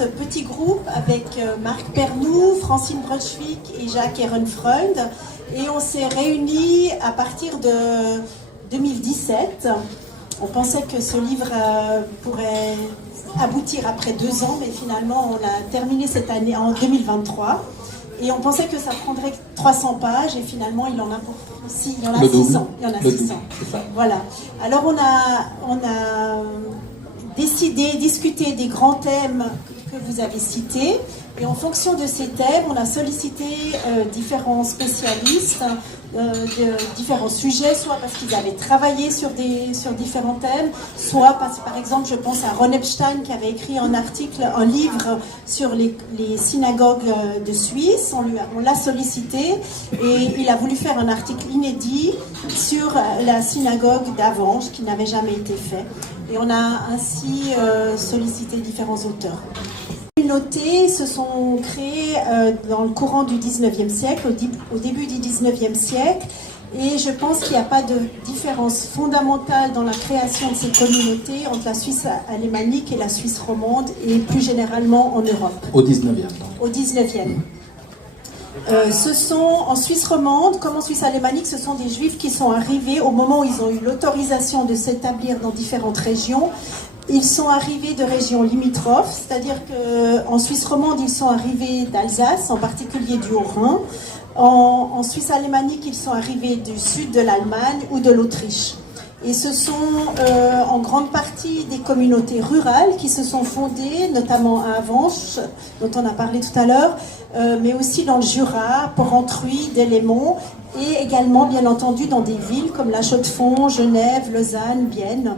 ce petit groupe avec Marc Pernoud, Francine Brochwick et Jacques Ehrenfreund. Et on s'est réunis à partir de 2017. On pensait que ce livre pourrait aboutir après 2 ans, mais finalement on a terminé cette année en 2023. Et on pensait que ça prendrait 300 pages et finalement il en a pour 600. Il y en a 600. Voilà. Alors on a discuté des grands thèmes que vous avez cités. Et en fonction de ces thèmes, on a sollicité différents spécialistes de différents sujets, soit parce qu'ils avaient travaillé sur différents thèmes, soit parce que, par exemple, je pense à Ron Epstein qui avait écrit un livre sur les synagogues de Suisse. On l'a sollicité et il a voulu faire un article inédit sur la synagogue d'Avanches qui n'avait jamais été fait. Et on a ainsi sollicité différents auteurs. Les communautés se sont créées dans le courant du 19e siècle, au début du 19e siècle, et je pense qu'il n'y a pas de différence fondamentale dans la création de ces communautés entre la Suisse alémanique et la Suisse romande, et plus généralement en Europe. Au 19e. Au 19e. En Suisse romande, comme en Suisse alémanique, ce sont des Juifs qui sont arrivés au moment où ils ont eu l'autorisation de s'établir dans différentes régions. Ils sont arrivés de régions limitrophes, c'est-à-dire qu'en Suisse romande, ils sont arrivés d'Alsace, en particulier du Haut-Rhin. En Suisse alémanique, ils sont arrivés du sud de l'Allemagne ou de l'Autriche. Et ce sont en grande partie des communautés rurales qui se sont fondées, notamment à Avanches, dont on a parlé tout à l'heure, mais aussi dans le Jura, Porrentruy, Delémont, et également, bien entendu, dans des villes comme La Chaux-de-Fonds, Genève, Lausanne, Bienne.